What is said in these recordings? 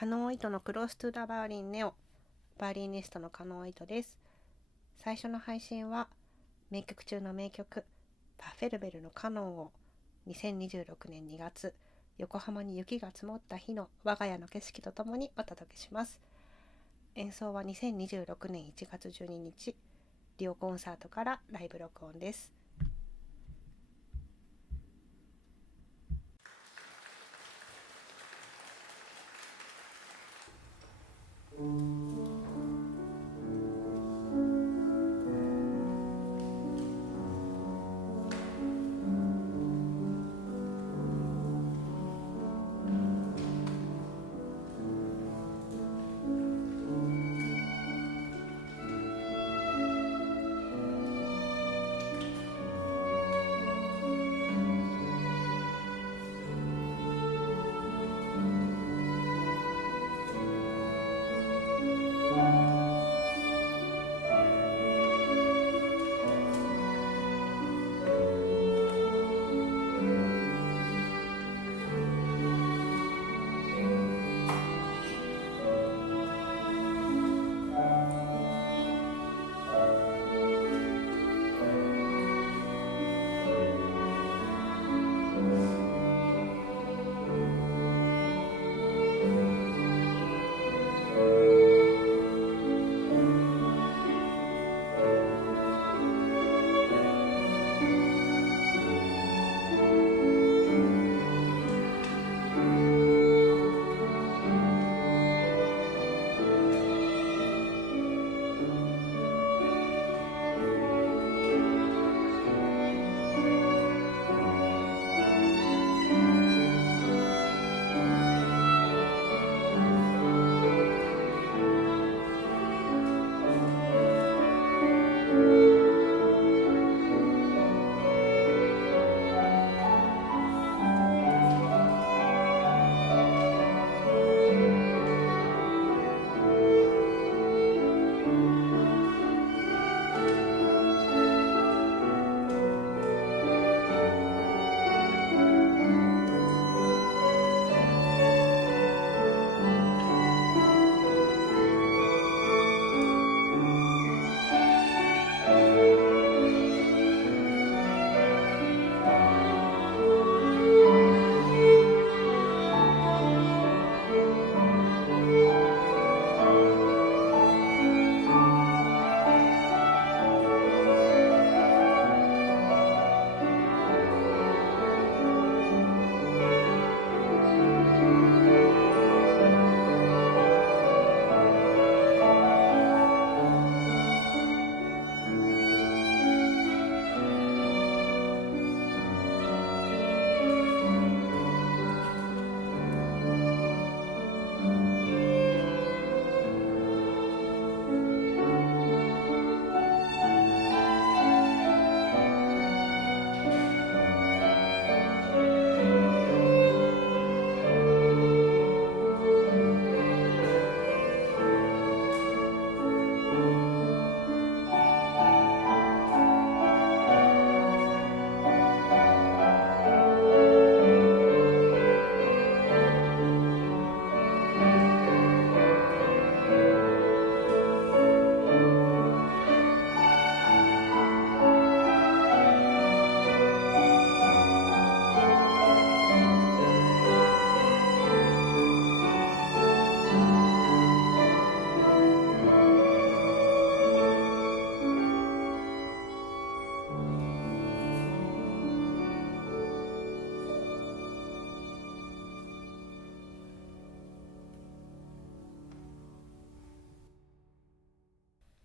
カノーイトのクロストゥダバーリンネオ、バーリニストのカノーイトです。最初の配信は名曲中の名曲パフェルベルのカノンを2026年2月横浜に雪が積もった日の我が家の景色とともにお届けします。演奏は2026年1月12日リオコンサートからライブ録音です。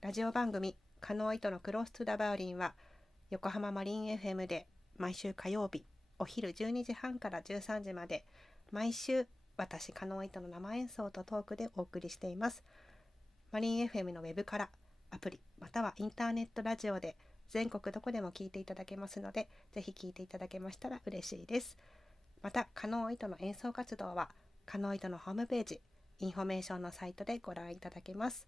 ラジオ番組カノーイトのクロストゥダバーリンは横浜マリン FM で毎週火曜日お昼12時半から13時まで毎週私カノーイトの生演奏とトークでお送りしています。マリン FM のウェブからアプリまたはインターネットラジオで全国どこでも聞いていただけますので、ぜひ聞いていただけましたら嬉しいです。またカノーイトの演奏活動はカノーイトのホームページインフォメーションのサイトでご覧いただけます。